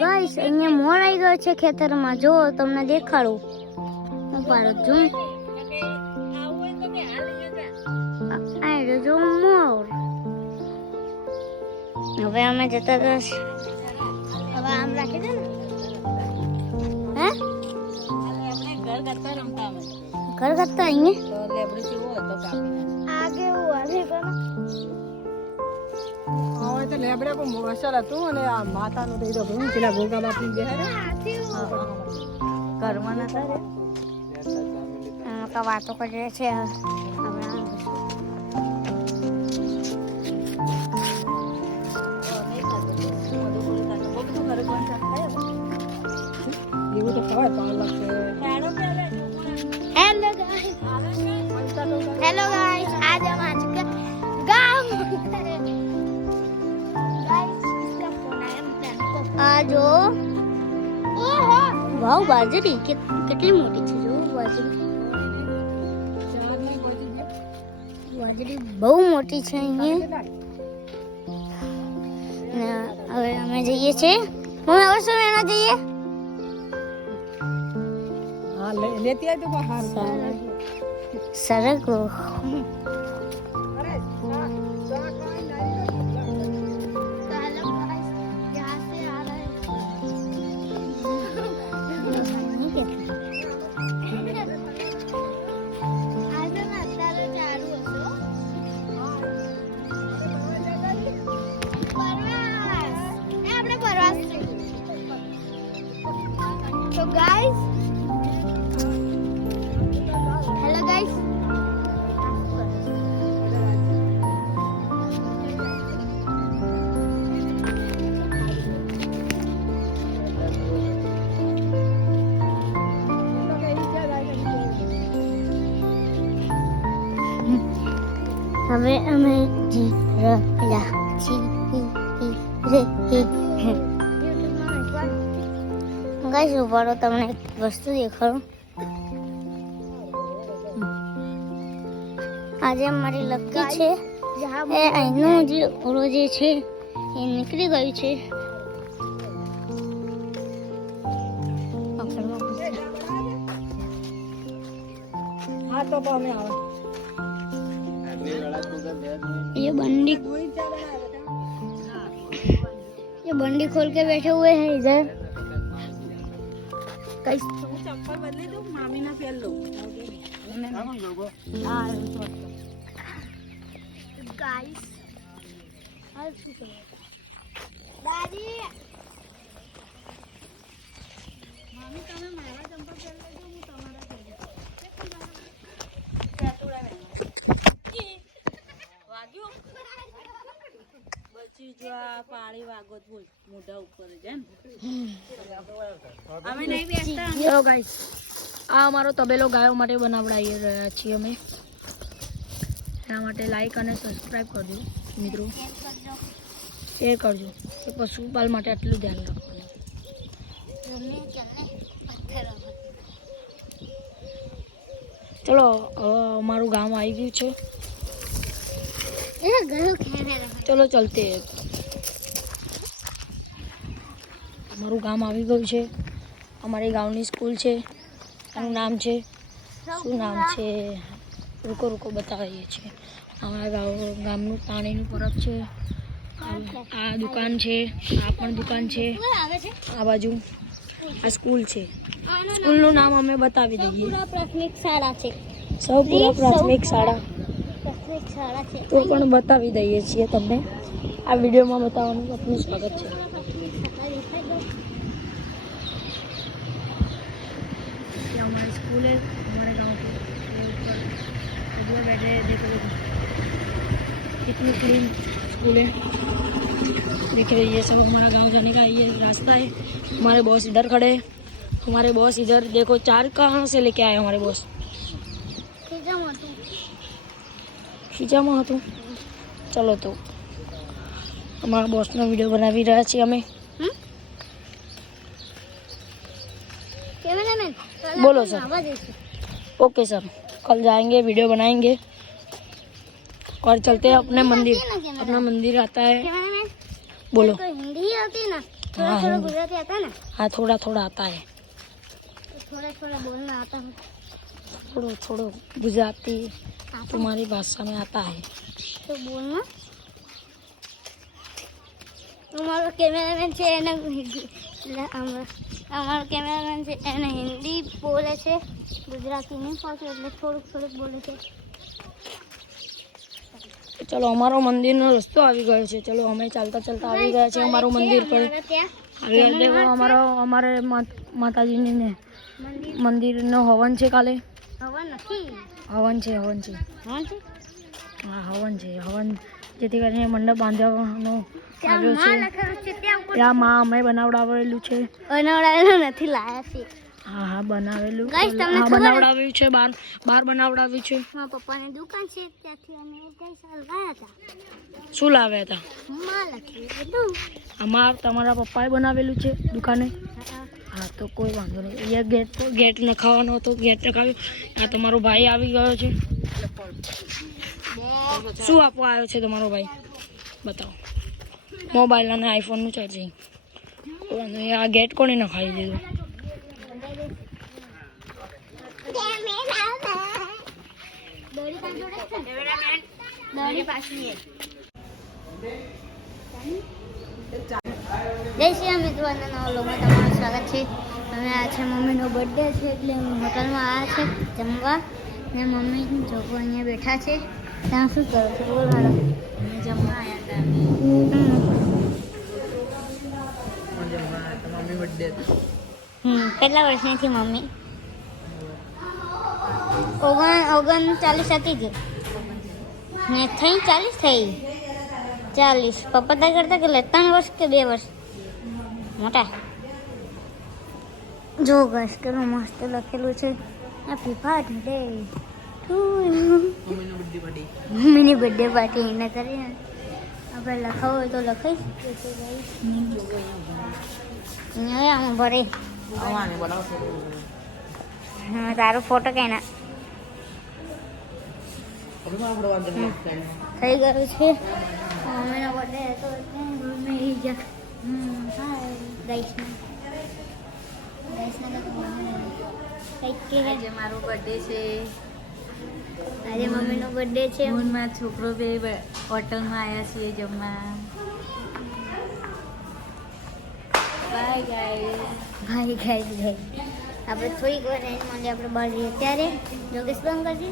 Guys અહીંયા મોર આવી ગયો છે ખેતરમાં. જો તમને દેખાડું હું પાડું છું. આ જો મોર. હવે અમે જતા હતા. હવે આમ રાખી દે ને. હે ઘર કરતા રમતા અમે. ઘર કરતા અહીંયા તો લેબડી જેવો હતો કાપી આગે હું આગે કોનો હવે તો લેબડે કો મોસર હતું અને આ માતાનું દઈ દો હું પેલા ગોગા બાપની બેહારે ઘરમાં નતા રે કા વાતો કરે છે એવું તો ખવાય પાલક છે. હેલો ગાઈસ आज हम आ चुके गांव गाइस इसका फोन आया आज ओहो वाव बाजरी कितनी मोटी છે જો બાજરી બહુ મોટી છે અહીંયા. હવે અમે જઈએ છીએ. હું હવે શું લેવા જઈએ? હા લેતી આય તો બહાર સરગવો. So guys, hello guys. હવે અમે ગાઈસ ઉભારો તમને એક વસ્તુ દેખાડું. આજે અમારી લક્કી છે એ અહીંનું જે ઓળો જે છે એ નીકળી ગયું છે. હા તો અમે આવે ये बंडी खोल के बैठे हुए हैं इधर. કઈ ચપ્પલ બદલી દઉં મામી ના પહેર લો गाइस दादी મામી તમે મારા ચંપલ પહેર લેજો હું તમારા પહેર વાગ્યું બચી જો આ પાણી વાગોત બોલ મોઢા ઉપર જ એમ અમે નહીં બેસતા. હેલો ગાઈસ આ અમારો તબેલો ગાયો માટે બનાવડાવી રહ્યા છીએ અમે. એના માટે લાઈક અને સબસ્ક્રાઇબ કરજો મિત્રો, શેર કરજો. એ પશુપાલ માટે આટલું ધ્યાન રાખવાનું. ચલો અમારું ગામ આવી ગયું છે. ચલો ચલતે અમારું ગામ આવી ગયું છે. અમારી ગામની સ્કૂલ છે. એનું નામ છે શું નામ છે રૂકો બતાવીએ છીએ. અમારા ગામનું પાણીનું પરબ છે. આ દુકાન છે, આ પણ દુકાન છે. આ બાજુ આ સ્કૂલ છે. સ્કૂલનું નામ અમે બતાવી દઈએ. પ્રાથમિક શાળા છે. સૌપુરા પ્રાથમિક શાળા છે તો પણ બતાવી દઈએ છીએ તમને. આ વિડીયોમાં બતાવવાનું આપનું સ્વાગત છે. हमारे स्कूल है हमारे गांव के ऊपर उधर बैठे देखो कितनी क्लीन स्कूल है. देख रहे ये सब हमारा गांव जाने का ये रास्ता है. हमारे बॉस इधर खड़े हैं. हमारे बॉस इधर देखो चार कहाँ से लेके आए हमारे बॉस. खींचाમાં હતું. ચલો તો અમારા બોસનો વિડીયો બનાવી રહ્યા છીએ અમે. बोलो सर. ओके सर, कल जाएंगे वीडियो बनाएंगे और चलते हैं अपने मंदिर. अपना मंदिर आता है. बोलो. हिंदी आती ना थोड़ा हाँ, थोड़ा हिंदी। गुजराती आता है ना? हाँ थोड़ा थोड़ा आता है, थोड़ा थोड़ा बोलना आता है। थोड़ो थोड़ो गुजराती आता है तुम्हारी भाषा में आता है। तो बोलना। અમારો કેમેરામેન છે એને અમારો કેમેરામેન છે એને હિન્દી બોલે છે, ગુજરાતી નહીં ફાવતું એટલે થોડુંક થોડુંક બોલે છે. ચલો અમારો મંદિરનો રસ્તો આવી ગયો છે. ચલો અમે ચાલતા ચાલતા આવી ગયા છે અમારું મંદિર પર. અમારા ત્યાં આવી ગયા. દેખો અમારે માતાજીની ને મંદિરનો હવન છે કાલે. હવા નથી. હવન છે, હવન છે. હા છે હા હવન છે, હવન જેથી કરીને મંડપ બાંધવાનો ત્યાં આવ્યો માં છે. લખેલું છે ત્યાં ઉપર ત્યાં માં અમે બનાવડાવેલું છે. બનાવડાવેલું નથી, લાયા છે. હા હા બનાવેલું. Guys, તમને હા ખબર બનાવડાવ્યું છે, બહાર બનાવડાવ્યું છે. મારા પપ્પાની દુકાન છે ત્યાંથી અમે ગઈ સાલ ગયા હતા. શું લાવ્યા હતા? માં લખેલું તમારા પપ્પાએ બનાવેલું છે દુકાને? હા તો કોઈ વાંધો નહીં. અહીંયા ગેટ નખાવાનો હતો, ગેટ નખાવ્યો. આ તમારો ભાઈ આવી ગયો છે. શું આપવા આવ્યો છે તમારો ભાઈ? બતાવો. મોબાઈલ અને આઈફોનનું ચાર્જિંગ. આ ગેટ કોણે નખાવી દીધું? જય શ્રી રામ મિત્રો, નવા લોકોમાં તમારું સ્વાગત છે. અમે આ છે મમ્મીનો બર્થડે છે એટલે અમે હોટલમાં આવ્યા છે જમવા ને મમ્મી જોકો અહીંયા બેઠા છે. ત્યાં શું કરો છો? બોલ હાલો. અમે જમવા આવ્યા હતા. મમ્મી બર્થડે કેટલા વર્ષની હતી મમ્મી? 39 હતી કે ને થઈ 40 થઈ 40. પપ્પા તા કરતા કે 3 વર્ષ કે 2 વર્ષ મોટા. જો ગસ કેટલું મસ્ત લખેલું છે હેપી બર્થડે ટુ મમ્મીનો બર્થડે પાર્ટી. મમ્મીની બર્થડે પાર્ટી એને કરી આપણે લખાવું હોય તો લખાઈશ. અહીંયા આમ ભરે આને બોલાવો. હા તારો ફોટો કઈ ના હવે આપણો વાંધો નહીં. થઈ ગયું છે. મમ્મીનો બર્થડે હતો એટલે મમ્મી હાય ગાઈસના કંઈક કે આજે મારો બર્થડે છે. આજે મમ્મીનો બર્થડે છે. હું ને મારો છોકરો બે હોટલમાં આવ્યા છીએ જમવા. Bye guys. ભાઈ ખાઈ આપણે થોડીક વાર એને માટે આપણે બહાર જઈએ ત્યારે યોગેશ બંધ કરજે.